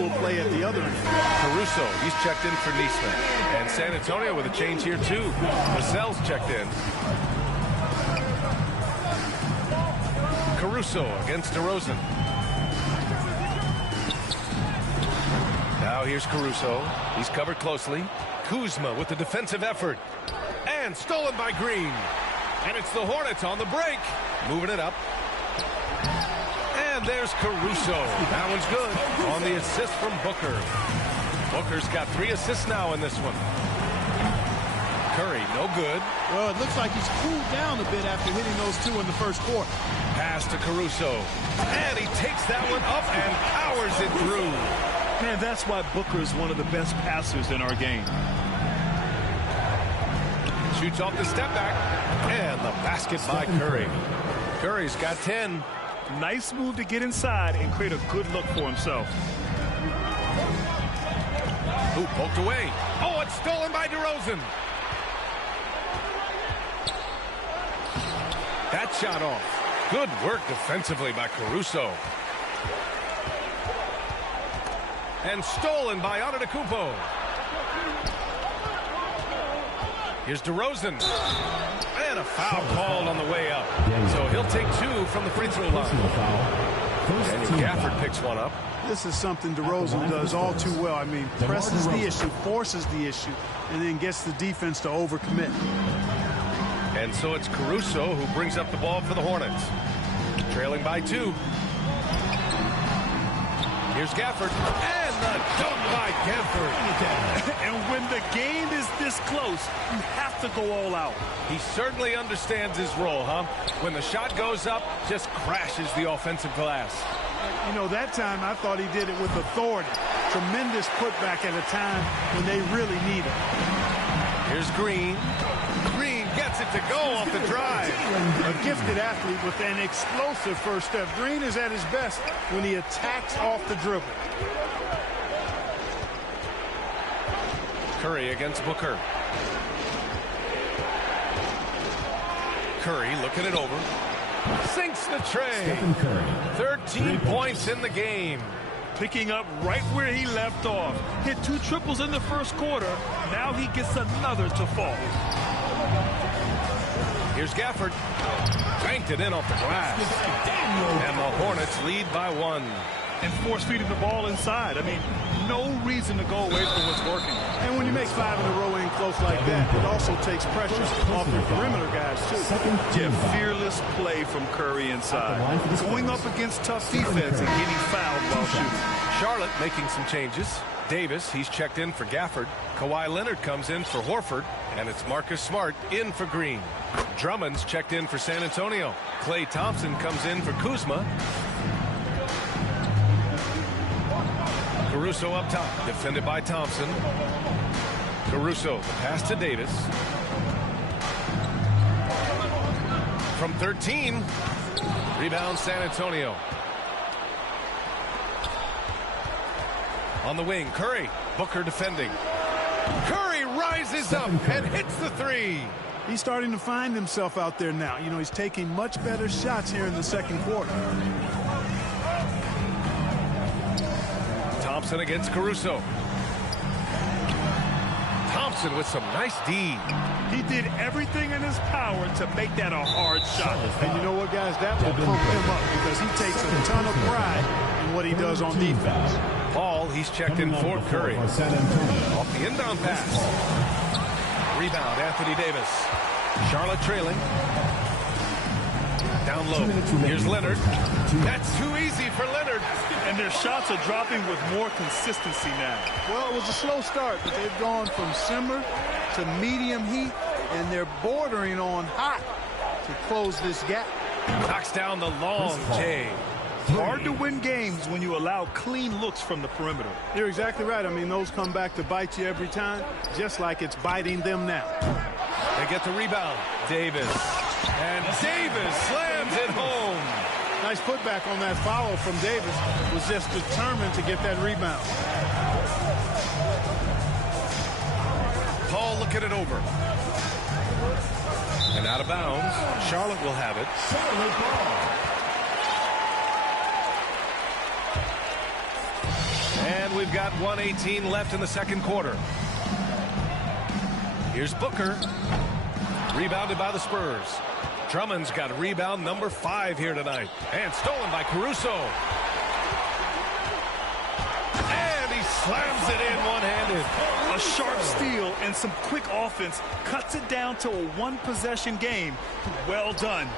individual play at the other end. Caruso, he's checked in for Neesmith. And San Antonio with a change here, too. Vassell's checked in. Caruso against DeRozan. Now here's Caruso. He's covered closely. Kuzma with the defensive effort. And stolen by Green. And it's the Hornets on the break. Moving it up. And there's Caruso. That one's good. On the assist from Booker. Booker's got 3 assists now in this one. Curry, no good. Well, it looks like he's cooled down a bit after hitting those 2 in the first quarter. Pass to Caruso. And he takes that one up and powers it through. Man, that's why Booker is one of the best passers in our game. Shoots off the step back. And the basket by Curry. Curry's got 10. Nice move to get inside and create a good look for himself. Ooh, poked away. Oh, it's stolen by DeRozan. That shot off. Good work defensively by Caruso. And stolen by Antetokounmpo. Here's DeRozan. And a foul called on the way up. So he'll take 2 from the free throw line. And Gafford picks one up. This is something DeRozan does all too well. I mean, presses the issue, forces the issue, and then gets the defense to overcommit. And so it's Caruso who brings up the ball for the Hornets. Trailing by 2. Here's Gafford. And the dunk by Gafford. And when the game is this close, you have to go all out. He certainly understands his role, huh? When the shot goes up, just crashes the offensive glass. You know, that time I thought he did it with authority. Tremendous putback at a time when they really need it. Here's Green. Green gets it to go off the drive. A gifted athlete with an explosive first step. Green is at his best when he attacks off the dribble. Curry against Booker. Curry looking it over. Sinks the tray. 13 points in the game. Picking up right where he left off. Hit 2 triples in the first quarter. Now he gets another to fall. Here's Gafford. Banked it in off the glass. And the Hornets lead by 1. And force feeding the ball inside. I mean, no reason to go away from what's working. And when you make 5 in a row in close like that, it also takes pressure off your perimeter guys, too. Yeah, fearless play from Curry inside. Going up against tough defense and getting fouled while shooting. Charlotte making some changes. Davis, he's checked in for Gafford. Kawhi Leonard comes in for Horford. And it's Marcus Smart in for Green. Drummond's checked in for San Antonio. Klay Thompson comes in for Kuzma. Caruso up top, defended by Thompson. Caruso, the pass to Davis. From 13, rebound San Antonio. On the wing, Curry, Booker defending. Curry rises up and hits the 3. He's starting to find himself out there now. You know, he's taking much better shots here in the second quarter. Thompson against Caruso. Thompson with some nice D. He did everything in his power to make that a hard shot. And you know what, guys? That will pump him up because he takes a ton of pride in what he does on defense. Paul, he's checked in for Curry. Off the inbound pass. Rebound, Anthony Davis. Charlotte trailing. Down low. Here's Leonard. That's too easy for Leonard. And their shots are dropping with more consistency now. Well, it was a slow start, but they've gone from simmer to medium heat, and they're bordering on hot to close this gap. Knocks down the long J. Hard to win games when you allow clean looks from the perimeter. You're exactly right. I mean, those come back to bite you every time, just like it's biting them now. They get the rebound. Davis. And Davis slams it home. Nice putback on that follow from Davis. Was just determined to get that rebound. Paul looking it over. And out of bounds. Charlotte will have it. Charlotte ball. And we've got 1:18 left in the second quarter. Here's Booker. Rebounded by the Spurs. Drummond's got rebound number 5 here tonight. And stolen by Caruso. And he slams it in one-handed. A sharp steal and some quick offense cuts it down to a one-possession game. Well done.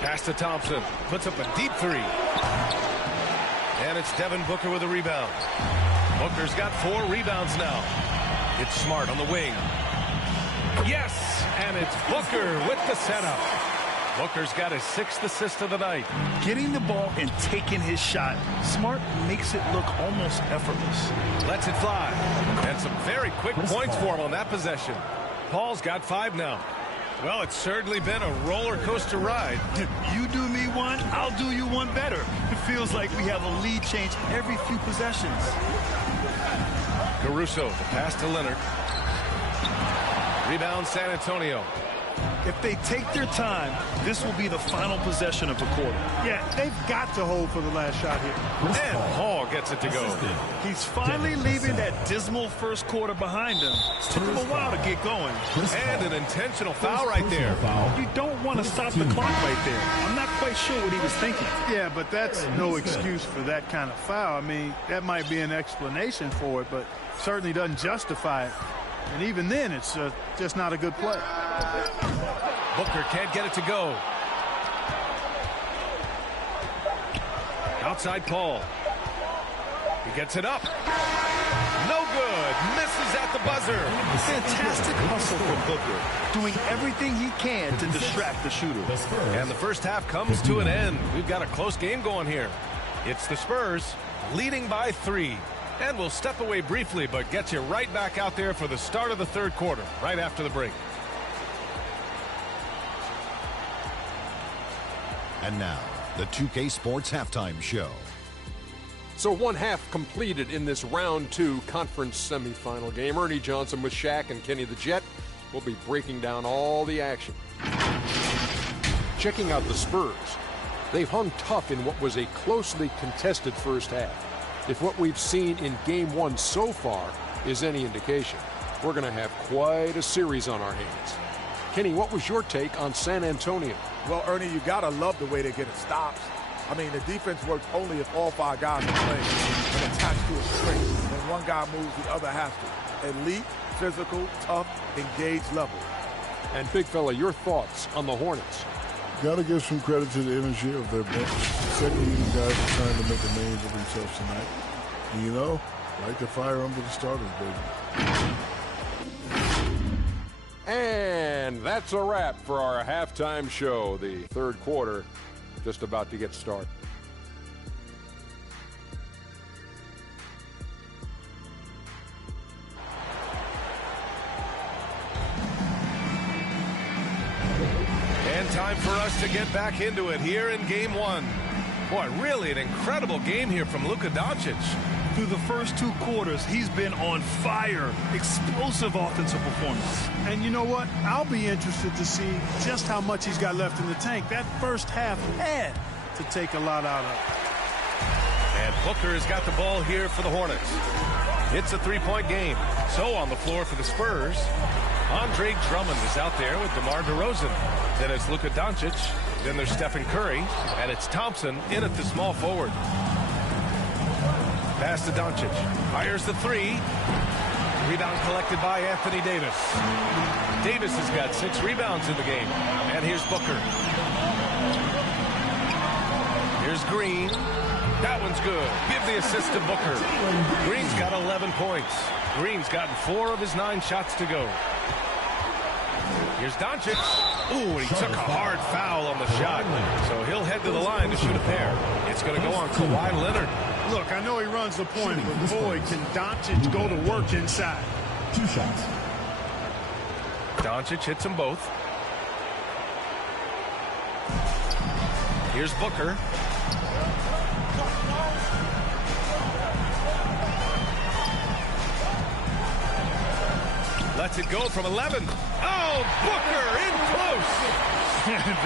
Pass to Thompson. Puts up a deep 3. And it's Devin Booker with a rebound. Booker's got 4 rebounds now. It's Smart on the wing. Yes, and it's Booker with the setup. Booker's got his 6th assist of the night. Getting the ball and taking his shot. Smart makes it look almost effortless. Lets it fly. And some very quick points for him on that possession. Paul's got 5 now. Well, it's certainly been a roller coaster ride. If you do me one, I'll do you one better. It feels like we have a lead change every few possessions. Caruso, the pass to Leonard. Rebound San Antonio. If they take their time, this will be the final possession of the quarter. Yeah, they've got to hold for the last shot here. And Paul gets it to go. He's finally leaving that dismal first quarter behind him. Took him a while to get going. And an intentional foul right there. You don't want to stop the clock right there. I'm not quite sure what he was thinking. Yeah, but that's no excuse for that kind of foul. I mean, that might be an explanation for it, but certainly doesn't justify it. And even then, it's just not a good play. Booker can't get it to go. Outside Paul. He gets it up. No good. Misses at the buzzer. Fantastic hustle from Booker, doing everything he can to distract the shooter. And the first half comes to an end. We've got a close game going here. It's the Spurs leading by 3. And we'll step away briefly, but get you right back out there for the start of the third quarter, right after the break. And now, the 2K Sports Halftime Show. So one half completed in this round 2 conference semifinal game. Ernie Johnson with Shaq and Kenny the Jet will be breaking down all the action. Checking out the Spurs. They've hung tough in what was a closely contested first half. If what we've seen in Game 1 so far is any indication, we're going to have quite a series on our hands. Kenny, what was your take on San Antonio? Well, Ernie, you got to love the way they get it stops. I mean, the defense works only if all 5 guys are playing and attached to a string. When one guy moves, the other has to. Elite, physical, tough, engaged level. And Big Fella, your thoughts on the Hornets? Got to give some credit to the energy of their bench. Second-unit guys are trying to make a name for themselves tonight. And you know, like the fire under the starters, baby. And that's a wrap for our halftime show. The third quarter just about to get started. And time for us to get back into it here in Game 1. Boy, really an incredible game here from Luka Doncic. Through the first 2 quarters, he's been on fire. Explosive offensive performance. And you know what? I'll be interested to see just how much he's got left in the tank. That first half had to take a lot out of it. And Booker has got the ball here for the Hornets. It's a 3-point game. So on the floor for the Spurs, Andre Drummond is out there with DeMar DeRozan. Then it's Luka Doncic. Then there's Stephen Curry. And it's Thompson in at the small forward. Pass to Doncic. Fires the 3. Rebound collected by Anthony Davis. Davis has got 6 rebounds in the game. And here's Booker. Here's Green. That one's good. Give the assist to Booker. Green's got 11 points. Green's gotten 4 of his 9 shots to go. Here's Doncic. Ooh, he took a hard foul on the shot. So he'll head to the line to shoot a pair. It's going to go on Kawhi Leonard. Look, I know he runs the point, but boy, can Doncic go to work inside. 2 shots. Doncic hits them both. Here's Booker. Lets it go from 11. Oh, Booker in close.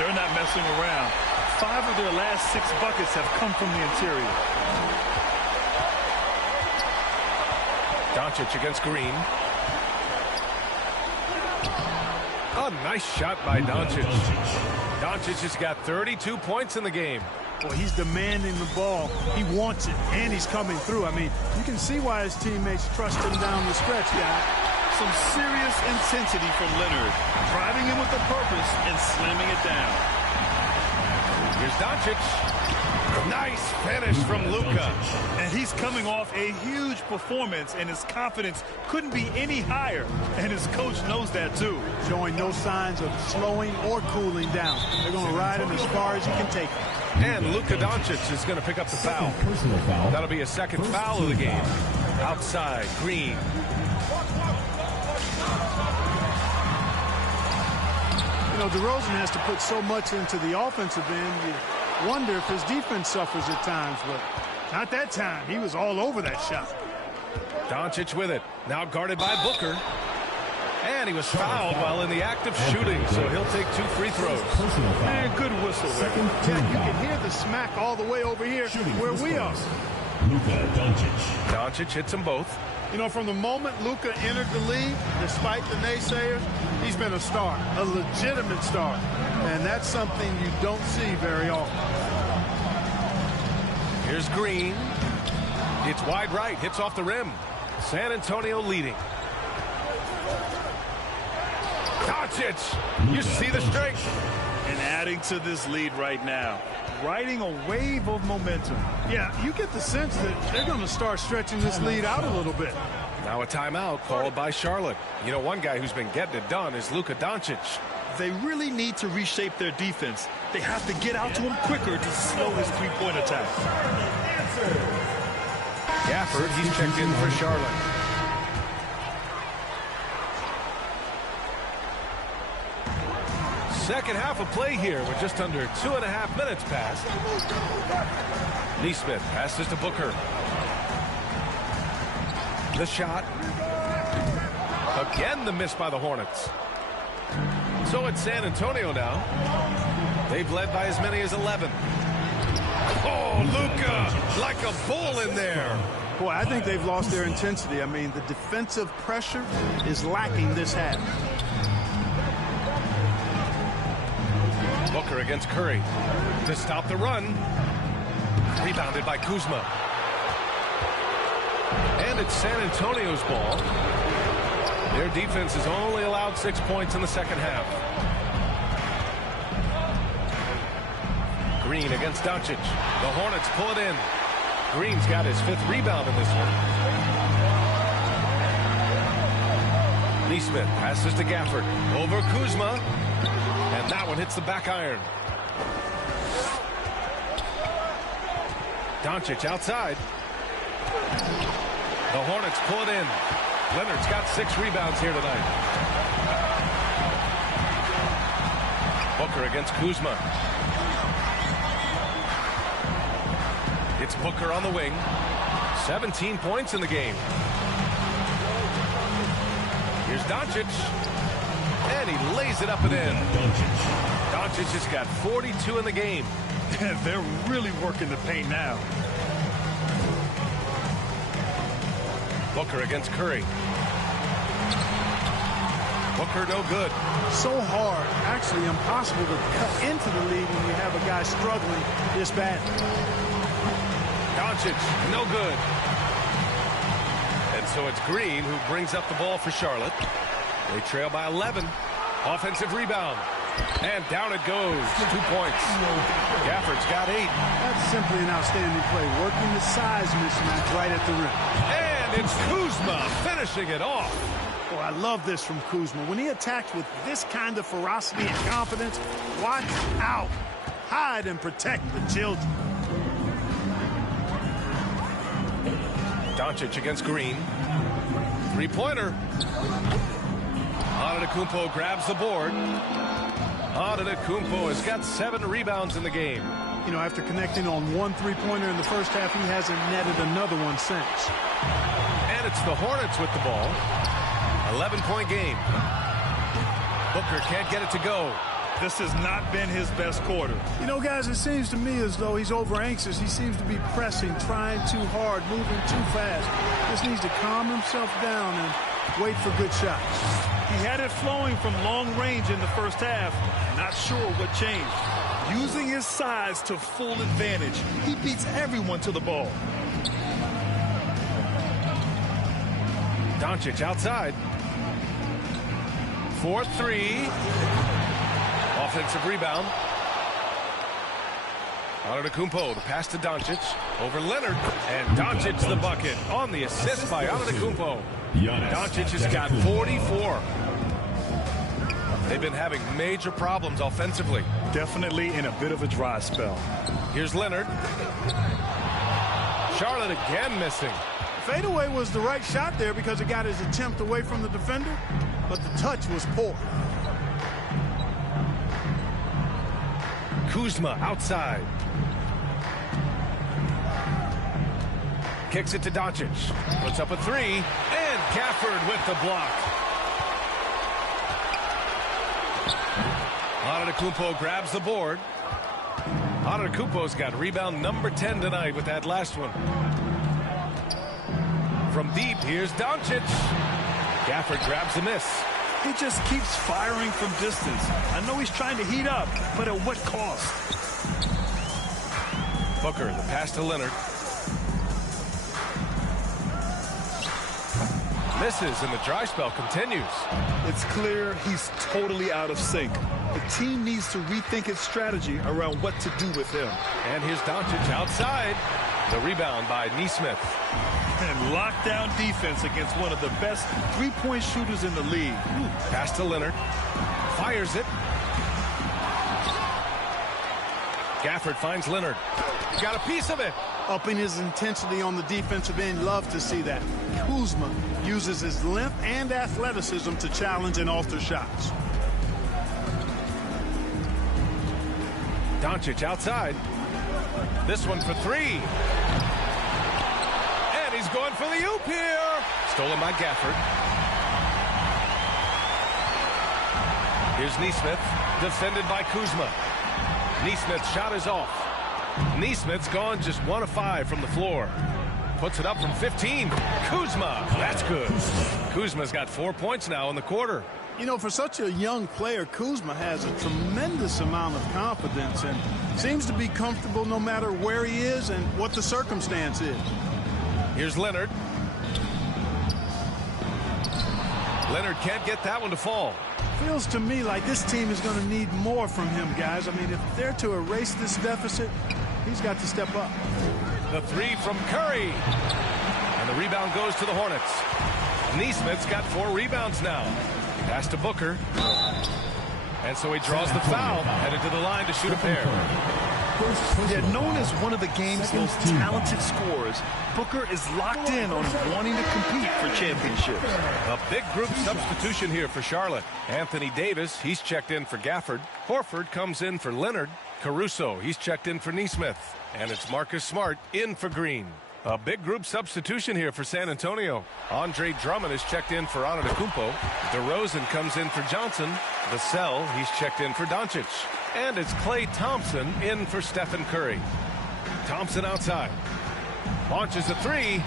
They're not messing around. 5 of their last 6 buckets have come from the interior. Doncic against Green. A nice shot by Doncic. Doncic has got 32 points in the game. Well, he's demanding the ball. He wants it, and he's coming through. I mean, you can see why his teammates trust him down the stretch, guy. Some serious intensity from Leonard, driving in with a purpose and slamming it down. Here's Doncic. Nice finish from Luka. And he's coming off a huge performance, and his confidence couldn't be any higher. And his coach knows that, too. Showing no signs of slowing or cooling down. They're going to ride him as far as he can take him. And Luka Doncic is going to pick up the foul. That'll be a second foul of the game. Outside, Green. You know, DeRozan has to put so much into the offensive end. You wonder if his defense suffers at times, but not that time. He was all over that shot. Doncic with it. Now guarded by Booker. And he was fouled while in the act of shooting, so he'll take 2 free throws. Man, good whistle there. Yeah, you can hear the smack all the way over here where we are. Doncic hits them both. You know, from the moment Luka entered the league, despite the naysayers, he's been a star, a legitimate star. And that's something you don't see very often. Here's Green. It's wide right, hits off the rim. San Antonio leading. Doncic, you see the strength. And adding to this lead right now, riding a wave of momentum. Yeah, you get the sense that they're going to start stretching this lead out a little bit. Now a timeout called by Charlotte. You know, one guy who's been getting it done is Luka Doncic. They really need to reshape their defense. They have to get out to him quicker to slow his three-point attack. Gafford, he's checked in for Charlotte. Second half of play here with just under 2.5 minutes passed. Neesmith passes to Booker. The shot. Again, the miss by the Hornets. So it's San Antonio now. They've led by as many as 11. Oh, Luka, like a bull in there. Boy, I think they've lost their intensity. I mean, the defensive pressure is lacking this half. Booker against Curry to stop the run. Rebounded by Kuzma. And it's San Antonio's ball. Their defense has only allowed 6 points in the second half. Green against Doncic. The Hornets pull it in. Green's got his 5th rebound in this one. Neesmith passes to Gafford. Over Kuzma. And that one hits the back iron. Doncic outside. The Hornets pull it in. Leonard's got 6 rebounds here tonight. Booker against Kuzma. It's Booker on the wing. 17 points in the game. Here's Doncic. And he lays it up and in. Doncic has got 42 in the game. They're really working the paint now. Booker against Curry. Booker no good. So hard, actually impossible to cut into the lead when you have a guy struggling this bad. Doncic, no good. And so it's Green who brings up the ball for Charlotte. They trail by 11. Offensive rebound. And down it goes. 2 points. Gafford's got 8. That's simply an outstanding play. Working the size mismatch right at the rim. And it's Kuzma finishing it off. Oh, I love this from Kuzma. When he attacks with this kind of ferocity and confidence, watch out. Hide and protect the children. Doncic against Green. 3-pointer. Antetokounmpo grabs the board. Antetokounmpo has got 7 rebounds in the game. You know, after connecting on 1 3-pointer in the first half, he hasn't netted another one since. And it's the Hornets with the ball. 11-point game. Booker can't get it to go. This has not been his best quarter. You know, guys, it seems to me as though he's over-anxious. He seems to be pressing, trying too hard, moving too fast. Just needs to calm himself down and wait for good shots. He had it flowing from long range in the first half. Not sure what changed. Using his size to full advantage, he beats everyone to the ball. Doncic outside. 4-3. Offensive rebound. Antetokounmpo, the pass to Doncic. Over Leonard. And Doncic the bucket on the assist by Antetokounmpo. Doncic has got 44. They've been having major problems offensively. Definitely in a bit of a dry spell. Here's Leonard. Charlotte again missing. Fadeaway was the right shot there because it got his attempt away from the defender, but the touch was poor. Kuzma outside. Kicks it to Doncic. Puts up a three. And Gafford with the block. Antetokounmpo grabs the board. Antetokounmpo's got rebound number 10 tonight with that last one. From deep, here's Doncic. Gafford grabs the miss. He just keeps firing from distance. I know he's trying to heat up, but at what cost? Booker, the pass to Leonard. Misses, and the dry spell continues. It's clear he's totally out of sync. The team needs to rethink its strategy around what to do with him. And here's Doncic outside. The rebound by Nesmith. And lockdown defense against one of the best three-point shooters in the league. Pass to Leonard. Fires it. Gafford finds Leonard. Got a piece of it. Upping his intensity on the defensive end. Love to see that. Kuzma uses his length and athleticism to challenge and alter shots. Doncic outside. This one for three. And he's going for the oop here. Stolen by Gafford. Here's Nesmith. Defended by Kuzma. Nesmith's shot is off. Nesmith's gone just 1 of 5 from the floor. Puts it up from 15. Kuzma. That's good. Kuzma's got 4 points now in the quarter. You know, for such a young player, Kuzma has a tremendous amount of confidence and seems to be comfortable no matter where he is and what the circumstance is. Here's Leonard. Leonard can't get that one to fall. Feels to me like this team is going to need more from him, guys. I mean, if they're to erase this deficit, he's got to step up. The three from Curry. And the rebound goes to the Hornets. Nesmith's got 4 rebounds now. Pass to Booker. And so he draws the foul. Headed to the line to shoot a pair. Yet known as one of the game's most talented scorers, Booker is locked in on wanting to compete for championships. A big group substitution here for Charlotte. Anthony Davis, he's checked in for Gafford. Horford comes in for Leonard. Caruso, he's checked in for Nesmith. And it's Marcus Smart in for Green. A big group substitution here for San Antonio. Andre Drummond is checked in for Antetokounmpo. DeRozan comes in for Johnson. Vassell, he's checked in for Doncic. And it's Klay Thompson in for Stephen Curry. Thompson outside. Launches a three.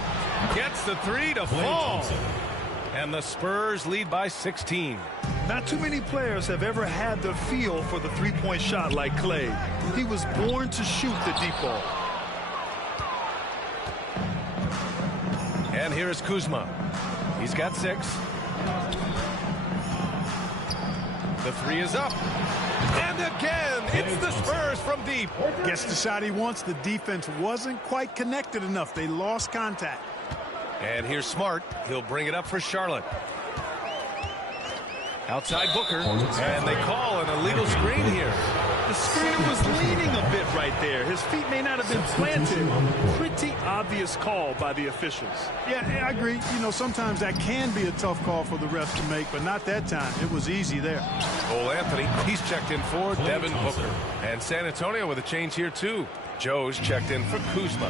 Gets the three to fall. And the Spurs lead by 16. Not too many players have ever had the feel for the three-point shot like Klay. He was born to shoot the deep ball. And here is Kuzma. He's got 6. The three is up. And again, it's the Spurs from deep. Gets the shot he wants. The defense wasn't quite connected enough. They lost contact. And here's Smart. He'll bring it up for Charlotte. Outside Booker. And they call an illegal screen here. The screener was leaning a bit right there. His feet may not have been planted. Pretty obvious call by the officials. Yeah, I agree. You know, sometimes that can be a tough call for the refs to make, but not that time. It was easy there. Cole Anthony, he's checked in for Devin Booker. And San Antonio with a change here, too. Joe's checked in for Kuzma.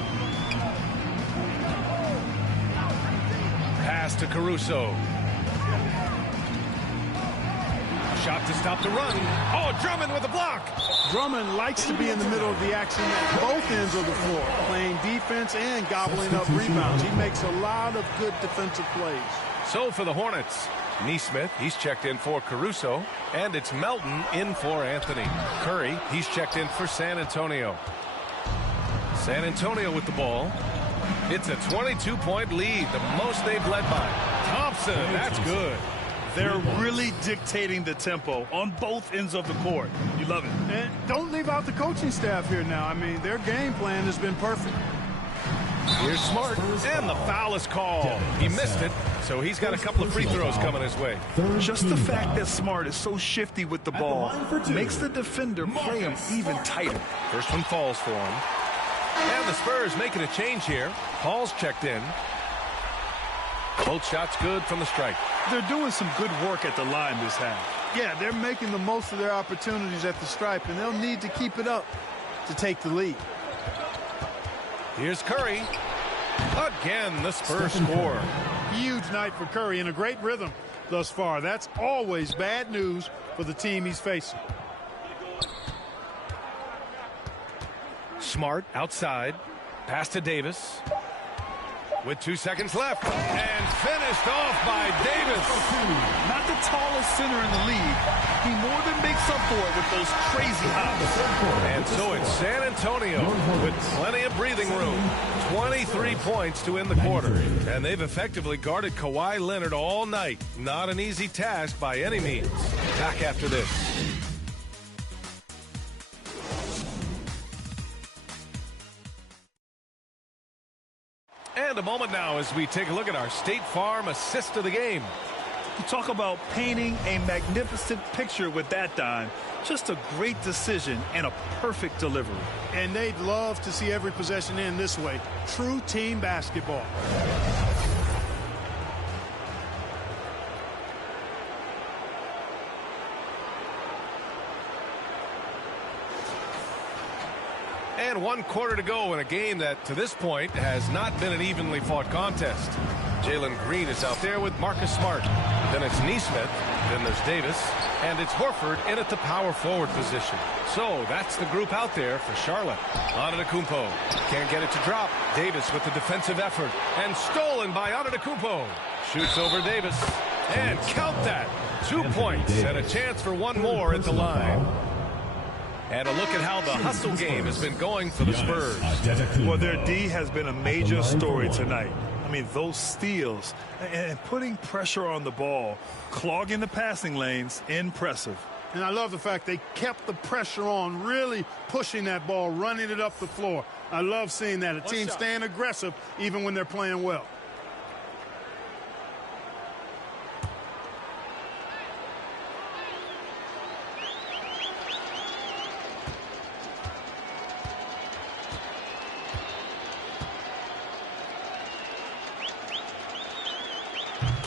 Pass to Caruso. shot to stop the run. Oh, Drummond with a block. Drummond likes to be in the middle of the action at both ends of the floor, playing defense and gobbling up rebounds. He makes a lot of good defensive plays. So for the Hornets, Neesmith, he's checked in for Caruso, and it's Melton in for Anthony. Curry, he's checked in for San Antonio. San Antonio with the ball. It's a 22-point lead, the most they've led by. Thompson, that's good. They're really dictating the tempo on both ends of the court. You love it. And don't leave out the coaching staff here now. I mean, their game plan has been perfect. Here's Smart, and the foul is called. He missed it, so he's got a couple of free throws coming his way. Just the fact that Smart is so shifty with the ball makes the defender play him even tighter. First one falls for him. And the Spurs making a change here. Paul's checked in. Both shots good from the stripe. They're doing some good work at the line this half. Yeah, they're making the most of their opportunities at the stripe, and they'll need to keep it up to take the lead. Here's Curry. Again, the Spurs score. Huge night for Curry and a great rhythm thus far. That's always bad news for the team he's facing. Smart outside. Pass to Davis. With 2 seconds left. And finished off by Davis. Not the tallest center in the league. He more than makes up for it with those crazy hops. And so it's San Antonio with plenty of breathing room. 23 points to end the quarter. And they've effectively guarded Kawhi Leonard all night. Not an easy task by any means. Back after this. And a moment now as we take a look at our State Farm assist of the game. You talk about painting a magnificent picture with that dime. Just a great decision and a perfect delivery. And they'd love to see every possession end this way. True team basketball. And 1 quarter to go in a game that, to this point, has not been an evenly fought contest. Jalen Green is out there with Marcus Smart. Then it's Neesmith. Then there's Davis. And it's Horford in at the power forward position. So that's the group out there for Charlotte. Antetokounmpo can't get it to drop. Davis with the defensive effort. And stolen by Antetokounmpo. Shoots over Davis. And count that. 2 points and a chance for one more at the line. And a look at how the hustle game has been going for the Spurs. Well, their D has been a major story tonight. I mean, those steals and putting pressure on the ball, clogging the passing lanes, impressive. And I love the fact they kept the pressure on, really pushing that ball, running it up the floor. I love seeing that. A team staying aggressive even when they're playing well.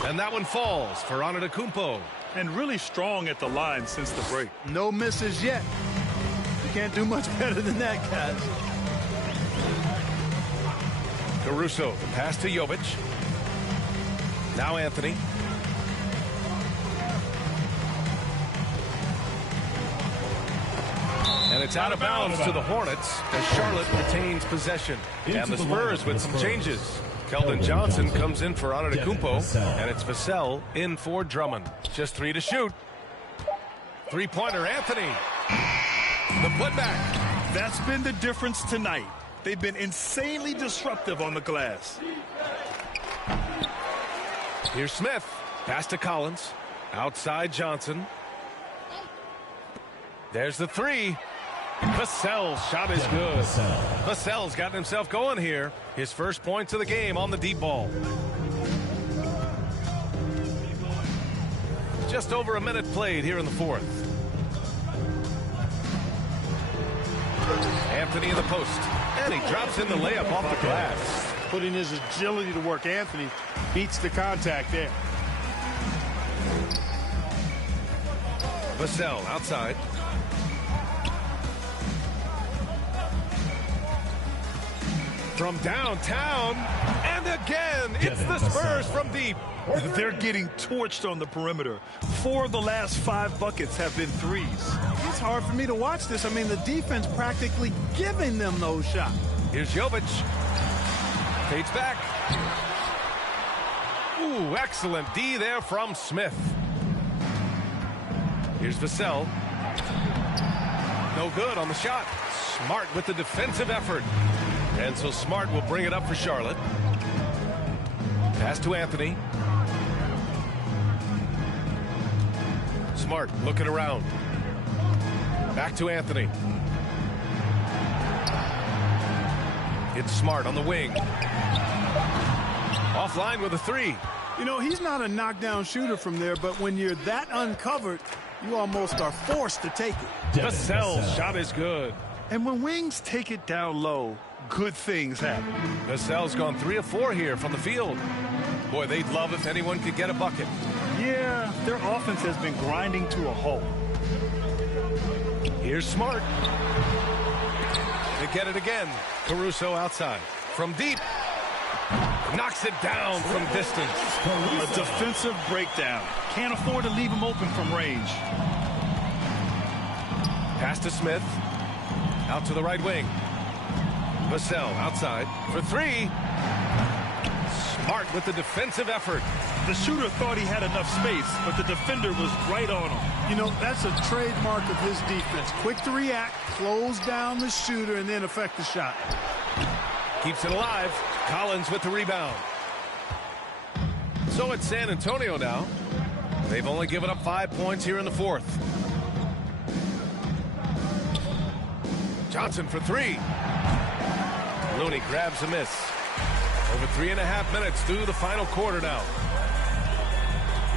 And that one falls for Antetokounmpo. And really strong at the line since the break. No misses yet. You can't do much better than that, guys. Caruso, the pass to Jovic. Now Anthony. And it's out of bounds to the Hornets as Charlotte retains possession. And the Spurs with some changes. Keldon Johnson comes in for Antetokounmpo, and it's Vassell in for Drummond. Just 3 to shoot. Three-pointer, Anthony. The putback. That's been the difference tonight. They've been insanely disruptive on the glass. Here's Smith. Pass to Collins. Outside Johnson. There's the three. Vassell's shot is good. Vassell's gotten himself going here. His first points of the game on the deep ball. Just over a minute played here in the fourth. Anthony in the post. And he drops in the layup off the glass. Putting his agility to work. Anthony beats the contact there. Vassell outside. From downtown, and again, it's the the Spurs from deep. They're getting torched on the perimeter. 4 of the last 5 buckets have been threes. It's hard for me to watch this. I mean, the defense practically giving them those shots. Here's Jovic. Fades back. Ooh, excellent D there from Smith. Here's Vassell. No good on the shot. Smart with the defensive effort. And so Smart will bring it up for Charlotte. Pass to Anthony. Smart looking around. Back to Anthony. It's Smart on the wing. Offline with a 3. You know, he's not a knockdown shooter from there, but when you're that uncovered, you almost are forced to take it. Vassell's shot is good. And when wings take it down low, good things happen. Vassell's gone 3 of 4 here from the field. Boy, they'd love if anyone could get a bucket. Yeah, their offense has been grinding to a halt. Here's Smart. They get it again. Caruso outside. From deep. Knocks it down from distance. A defensive breakdown. Can't afford to leave him open from range. Pass to Smith. Out to the right wing. Vassell outside for 3. Smart with the defensive effort. The shooter thought he had enough space, but the defender was right on him. You know, that's a trademark of his defense. Quick to react, close down the shooter, and then affect the shot. Keeps it alive. Collins with the rebound. So it's San Antonio now. They've only given up 5 points here in the 4th. Johnson for 3. Looney grabs a miss. Over 3.5 minutes through the final quarter now.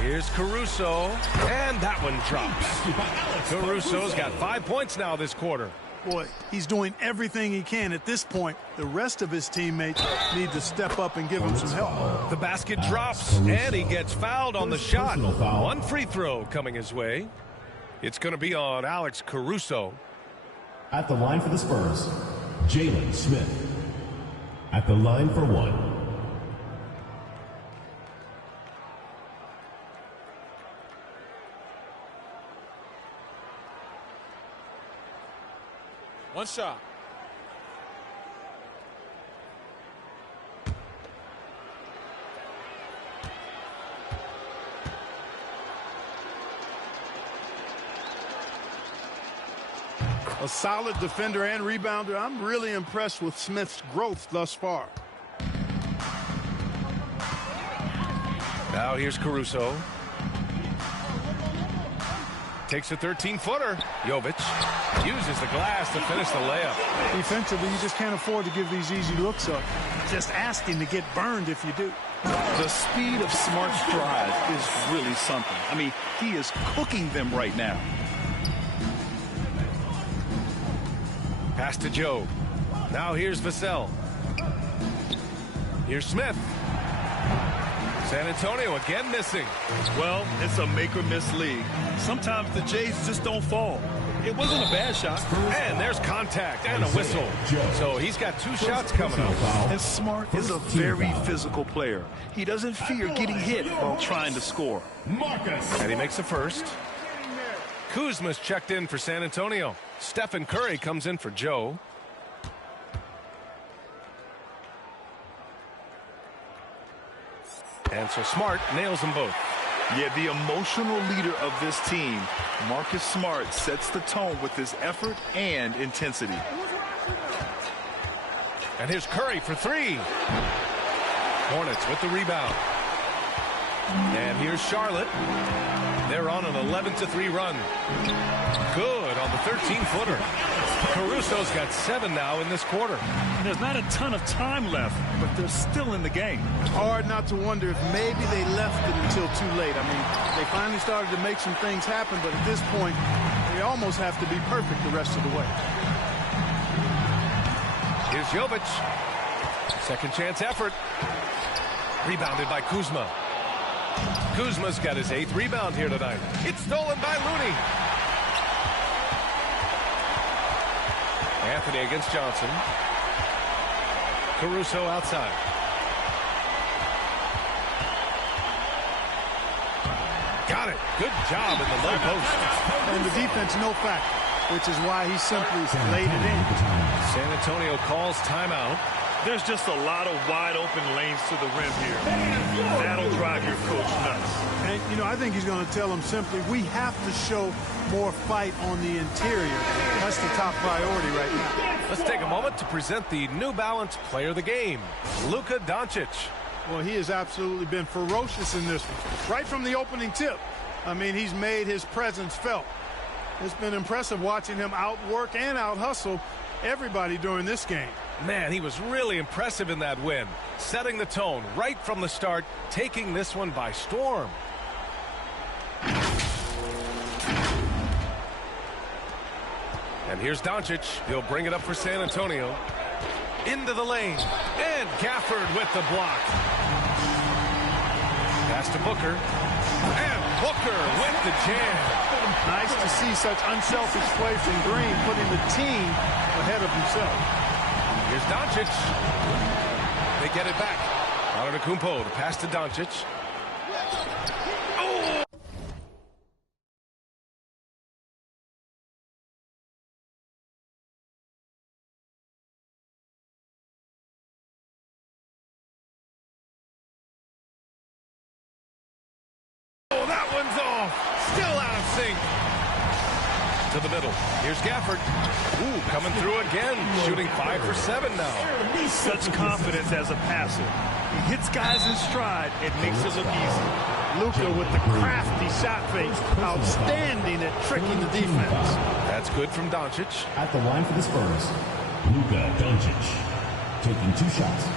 Here's Caruso, and that one drops. Caruso's got 5 points now this quarter. Boy, he's doing everything he can at this point. The rest of his teammates need to step up and give him some help. The basket drops, and he gets fouled on the shot. 1 free throw coming his way. It's going to be on Alex Caruso. At the line for the Spurs, Jalen Smith. At the line for 1. One shot. A solid defender and rebounder. I'm really impressed with Smith's growth thus far. Now here's Caruso. Takes a 13-footer. Jovic uses the glass to finish the layup. Defensively, you just can't afford to give these easy looks up. Just asking to get burned if you do. The speed of Smart's drive is really something. I mean, he is cooking them right now. Pass to Joe. Now here's Vassell. Here's Smith. San Antonio again missing. Well, it's a make-or-miss league. Sometimes the Jays just don't fall. It wasn't a bad shot. And there's contact and a whistle. So he's got 2 shots coming up. And Smart is a very physical player. He doesn't fear getting hit while trying to score. And he makes the first. Kuzma's checked in for San Antonio. Stephen Curry comes in for Joe. And so Smart nails them both. Yeah, the emotional leader of this team, Marcus Smart, sets the tone with his effort and intensity. And here's Curry for 3. Hornets with the rebound. And here's Charlotte. They're on an 11-3 run. Good on the 13-footer. Caruso's got 7 now in this quarter. And there's not a ton of time left, but they're still in the game. Hard not to wonder if maybe they left it until too late. I mean, they finally started to make some things happen, but at this point, they almost have to be perfect the rest of the way. Here's Jovic. Second chance effort. Rebounded by Kuzma. Kuzma's got his 8th rebound here tonight. It's stolen by Looney. Anthony against Johnson. Caruso outside. Got it. Good job in the low post. And the defense, no factor, which is why he simply laid it in. San Antonio calls timeout. There's just a lot of wide open lanes to the rim here. That'll drive your coach nuts. And, you know, I think he's going to tell them simply, we have to show more fight on the interior. That's the top priority right now. Let's take a moment to present the New Balance Player of the Game, Luka Doncic. Well, he has absolutely been ferocious in this one. Right from the opening tip. I mean, he's made his presence felt. It's been impressive watching him outwork and out-hustle everybody during this game. Man, he was really impressive in that win, setting the tone right from the start, taking this one by storm. And here's Doncic. He'll bring it up for San Antonio. Into the lane. And Gafford with the block. Pass to Booker. And Booker with the jam. Nice to see such unselfish play from Green, putting the team ahead of himself. Here's Doncic. They get it back. Antetokounmpo, the pass to Doncic. Oh! Oh, that one's off. Still out of sync. To the middle. Here's Gafford. Ooh, coming through again. Shooting 5 for 7 now. Such confidence as a passer. He hits guys in stride and makes it look easy. Luka with the crafty shot fake. Outstanding at tricking the defense. That's good from Doncic. At the line for the Spurs, Luka Doncic, taking 2 shots.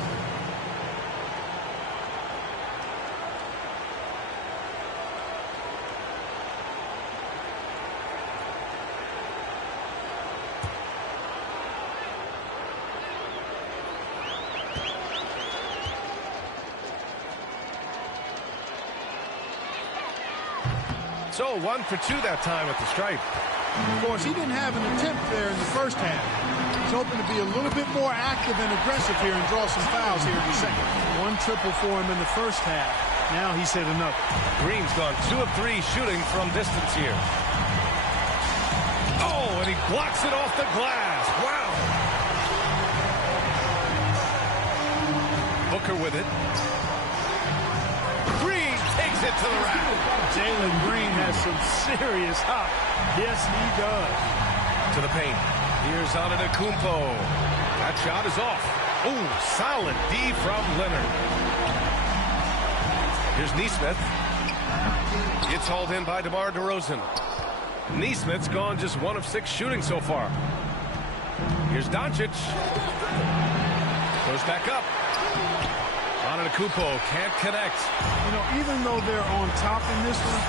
So 1 for 2 that time at the stripe. Of course, he didn't have an attempt there in the first half. He's hoping to be a little bit more active and aggressive here and draw some fouls here in the second. 1 triple for him in the first half. Now he's hit another. Green's gone 2 of 3 shooting from distance here. Oh, and he blocks it off the glass. Wow. Booker with it. Green takes it to the rack. Jalen Green has some serious hop. Yes, he does. To the paint. Here's Antetokounmpo. That shot is off. Ooh, solid D from Leonard. Here's Nesmith. It's hauled in by DeMar DeRozan. Nesmith's gone just 1 of 6 shooting so far. Here's Doncic. Goes back up. Antetokounmpo can't connect. You know, even though they're on top in this one,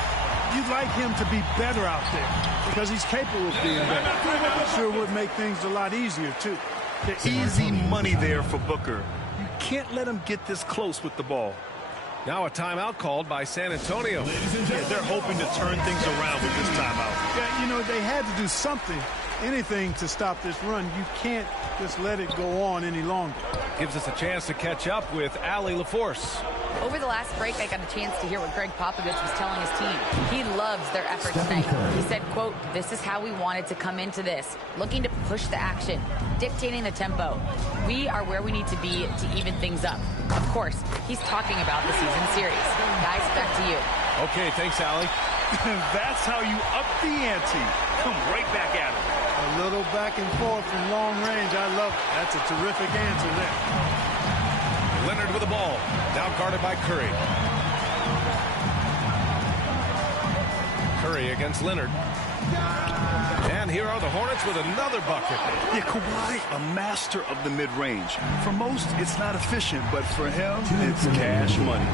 you'd like him to be better out there because he's capable of being better. I'm sure would make things a lot easier, too. Easy money there for Booker. You can't let him get this close with the ball. Now a timeout called by San Antonio. Yeah, they're hoping to turn things around with this timeout. Yeah, you know, they had to do something, anything to stop this run. You can't just let it go on any longer. Gives us a chance to catch up with Allie LaForce. Over the last break, I got a chance to hear what Greg Popovich was telling his team. He loves their effort tonight. He said, quote, "This is how we wanted to come into this, looking to push the action, dictating the tempo. We are where we need to be to even things up." Of course, he's talking about the season series. Guys, back to you. Okay, thanks, Allie. That's how you up the ante. Come right back at him. A little back and forth from long range. I love it. That's a terrific answer there. Leonard with the ball. Now guarded by Curry. Curry against Leonard. And here are the Hornets with another bucket. Yeah, Kawhi, a master of the mid-range. For most, it's not efficient, but for him, it's cash money.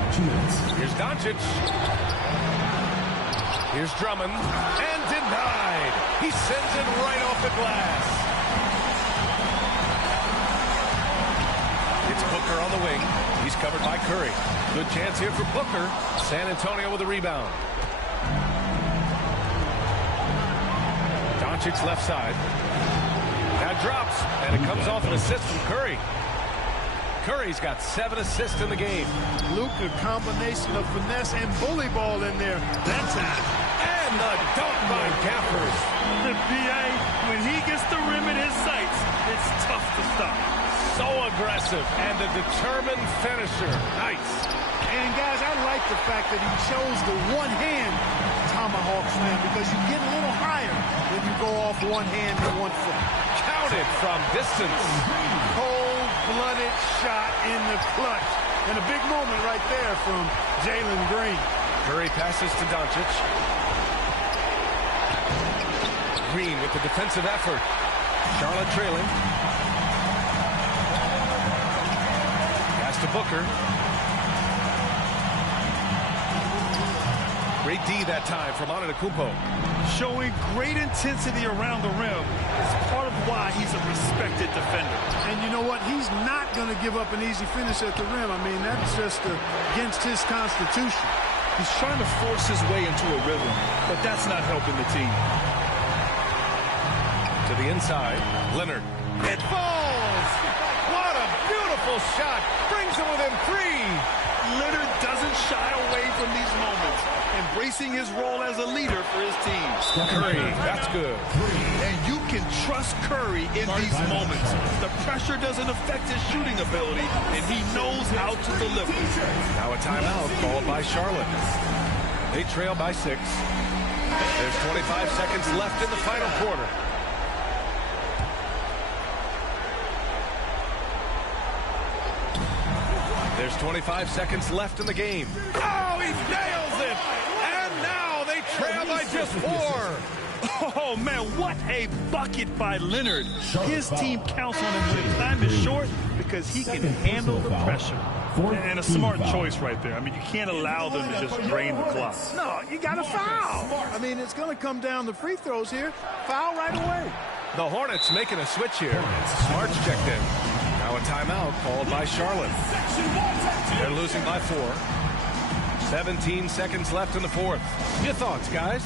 Here's Doncic. Here's Drummond. And denied. He sends it right off the glass. It's Booker on the wing. He's covered by Curry. Good chance here for Booker. San Antonio with a rebound. Doncic's left side. That drops, and it comes off an assist from Curry. Curry's got 7 assists in the game. Luka, combination of finesse and bully ball in there. That's it. And the dunk by Gaffers. The PA, when he gets the rim in his sights, it's tough to stop. So aggressive and a determined finisher. Nice. And, guys, I like the fact that he chose the one-hand tomahawk slam because you get a little higher when you go off one hand and 1 foot. Counted from distance. Cold-blooded shot in the clutch. And a big moment right there from Jalen Green. Curry passes to Doncic. Green with the defensive effort. Charlotte trailing. Pass to Booker. Great D that time from Antetokounmpo. Showing great intensity around the rim is part of why he's a respected defender. And you know what? He's not going to give up an easy finish at the rim. I mean, that's just against his constitution. He's trying to force his way into a rhythm, but that's not helping the team. To the inside, Leonard. It falls! What a beautiful shot! Brings him within 3. Leonard doesn't shy away from these moments, embracing his role as a leader for his team. Curry, that's good. And you can trust Curry in these moments. The pressure doesn't affect his shooting ability, and he knows how to deliver. Now a timeout called by Charlotte. They trail by 6. There's 25 seconds left in the final quarter. There's 25 seconds left in the game. Oh, he nails it! And now they trail by just 4. Oh, man, what a bucket by Leonard. His team counts on him when time is short because he can handle the pressure. And a smart choice right there. I mean, you can't allow them to just drain the clock. No, you got to foul. I mean, it's going to come down to free throws here. Foul right away. The Hornets making a switch here. Smart's checked in. Now a timeout called by Charlotte. They're losing by 4. 17 seconds left in the fourth. Your thoughts, guys?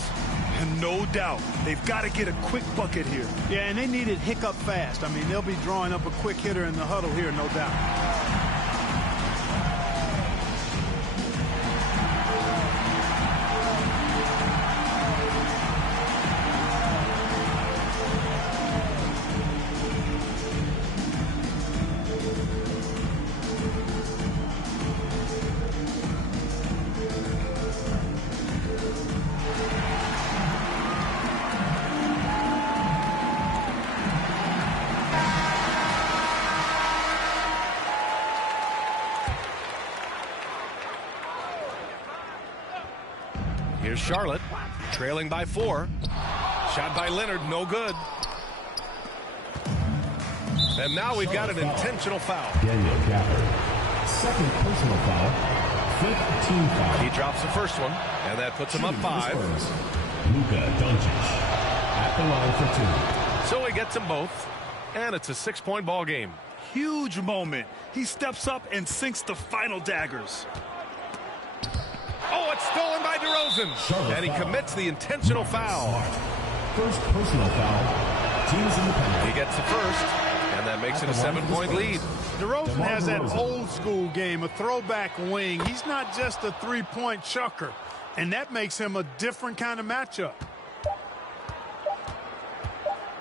And no doubt, they've got to get a quick bucket here. Yeah, and they need it hiccup fast. I mean, they'll be drawing up a quick hitter in the huddle here, no doubt. Here's Charlotte, trailing by 4. Shot by Leonard, no good. And now we've got an intentional foul. Daniel Gafford. Second personal foul. 5th team foul. He drops the first one, and that puts him up 5. Luka Doncic at the line for 2. So he gets them both, and it's a 6-point ball game. Huge moment. He steps up and sinks the final daggers. Oh, it's stolen by DeRozan. And he commits the intentional foul. First personal foul. Teams in the penalty. He gets the first, and that makes it a 7-point lead. DeRozan has that old school game, a throwback wing. He's not just a three-point chucker, and that makes him a different kind of matchup.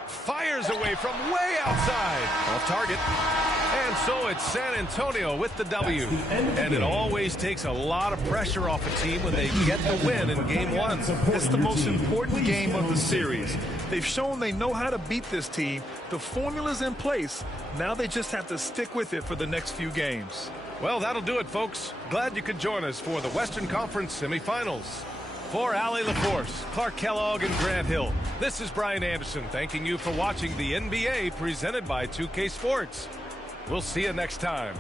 Fires away from way outside. Off target. And so it's San Antonio with the W. And it always takes a lot of pressure off a team when they get the win in Game 1. It's the most important game of the series. They've shown they know how to beat this team. The formula's in place. Now they just have to stick with it for the next few games. Well, that'll do it, folks. Glad you could join us for the Western Conference semifinals. For Allie LaForce, Clark Kellogg, and Grant Hill, this is Brian Anderson thanking you for watching the NBA presented by 2K Sports. We'll see you next time.